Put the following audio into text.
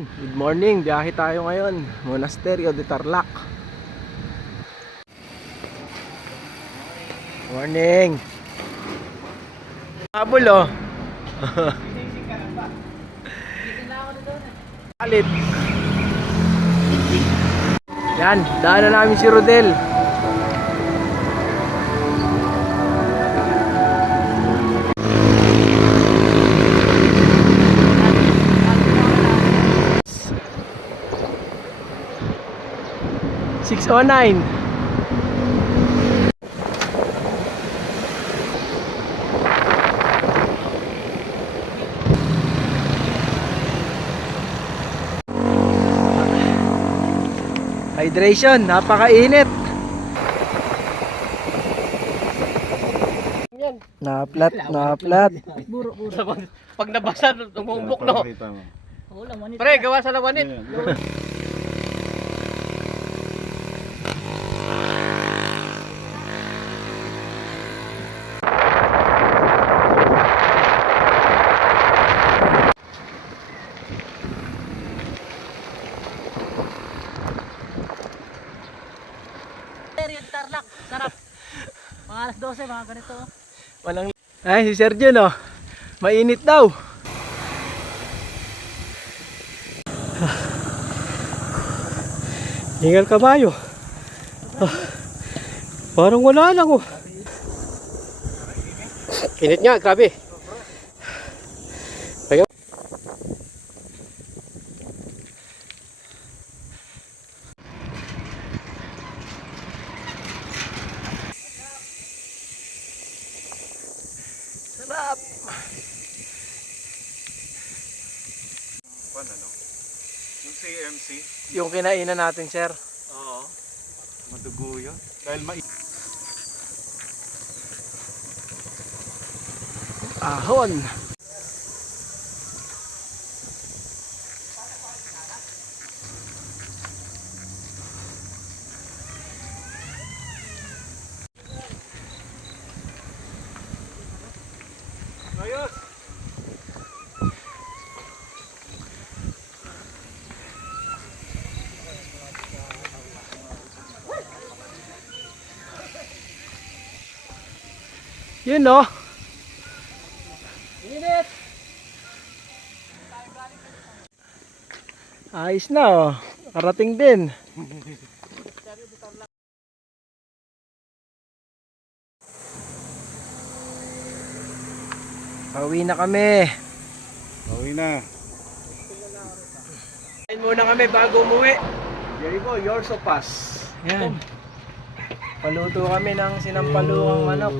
Good morning, biyahe tayo ngayon. Monasterio de Tarlac. Morning. Habol oh. Alit. Yan, daanan namin si Rodel. Six oh nine. Hydration, napakainit. Naplat, naplat. Buro. Pag nabasa, tumumbok no. Pre, gawa sa lawanit. Tarlac, sarap. Mga alas 12, mga ganito. Walang... Ay, si Sergio no. Mainit daw. Hingal kabayo. Parang wala lang oh. Init nga, grabe. Sarap. Ano? Yung CMC? Yung kinainan natin, sir. Oo. Madugo yun. Dahil Ahon. ayos! Yun no. Init! Ayos na oh. Karating din. Pauwi na kami. Pauwi na. Kain muna kami bago umuwi. There you go, your sopas. Yan. Paluto kami ng sinampaluang manok.